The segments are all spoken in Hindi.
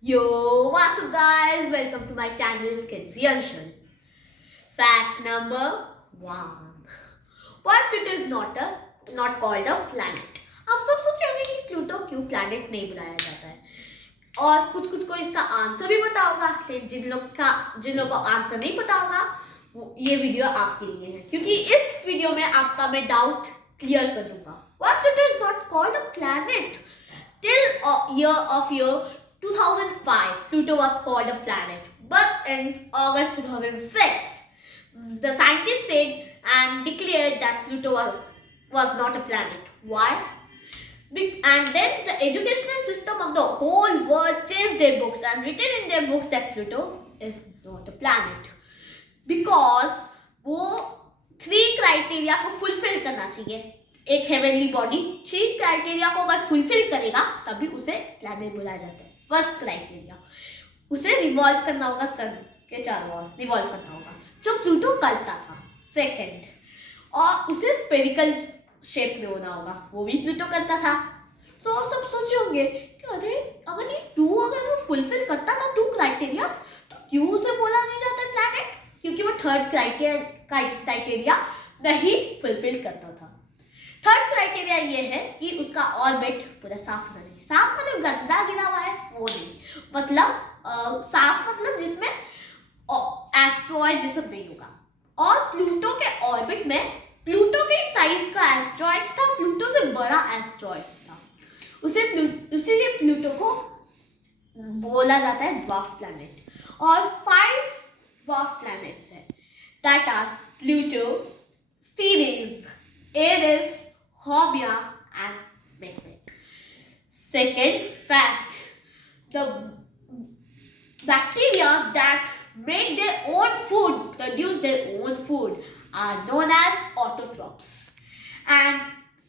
Yo, what's up guys? Welcome to my channel Kidzee Anshul. Fact number 1. Why Pluto is not called a planet? आप सब सोचे होंगे कि प्लूटो क्यों प्लैनेट नहीं बुलाया जाता है और कुछ को इसका आंसर भी पता होगा, लेकिन जिन लोग को आंसर नहीं पता होगा ये वीडियो आपके लिए है, क्योंकि इस वीडियो में आपका मैं डाउट क्लियर कर दूंगा. Why Pluto is not called a planet? Till year 2005, Pluto was called a planet. But in August 2006, the scientists said and declared that Pluto was not a planet. Why? And then the educational system of the whole world changed their books and written in their books that Pluto is not a planet. Because वो 3 क्राइटेरिया को फुलफिल करना चाहिए. एक हेवनली बॉडी 3 क्राइटेरिया को अगर फुलफिल करेगा तभी उसे प्लैनेट बुलाया जाता है. फर्स्ट क्राइटेरिया, उसे रिवॉल्व करना होगा सन के चारों ओर रिवॉल्व करना होगा, जो प्लूटो करता था. सेकंड, और उसे स्फेरिकल शेप में होना होगा, वो भी प्लूटो करता था. तो सब सोचे होंगे कि अरे अगर ये अगर वो फुलफिल करता था 2 क्राइटेरियाज, तो क्यों उसे बोला नहीं जाता प्लैनेट? क्योंकि वो थर्ड क्राइटेरिया नहीं फुलफिल करता था. थर्ड क्राइटेरिया ये है कि उसका ऑर्बिट पूरा साफ होना चाहिए. साफ मतलब गंदा गिरा हुआ है वो नहीं, मतलब साफ मतलब जिसमें एस्ट्रॉइड ये सब नहीं होगा. और प्लूटो के ऑर्बिट में प्लूटो के साइज का एस्ट्रॉइड्स था, प्लूटो से बड़ा एस्ट्रॉइड्स था. उसीलिए प्लूटो को बोला जाता है ड्वार्फ प्लैनेट. और 5 ड्वार्फ प्लैनेट्स है, that are Pluto, Ceres, Eris, Haumea and Makemake. Second fact, the bacteria that make their own food, produce their own food, are known as autotrophs. And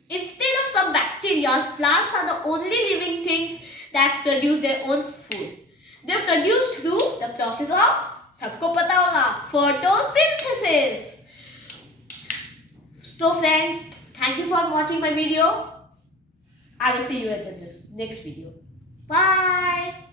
instead of some bacteria, plants are the only living things that produce their own food. They are produced through the process of, सबको पता होगा, photosynthesis. So friends, thank you for watching my video. I will see you at the next video. Bye.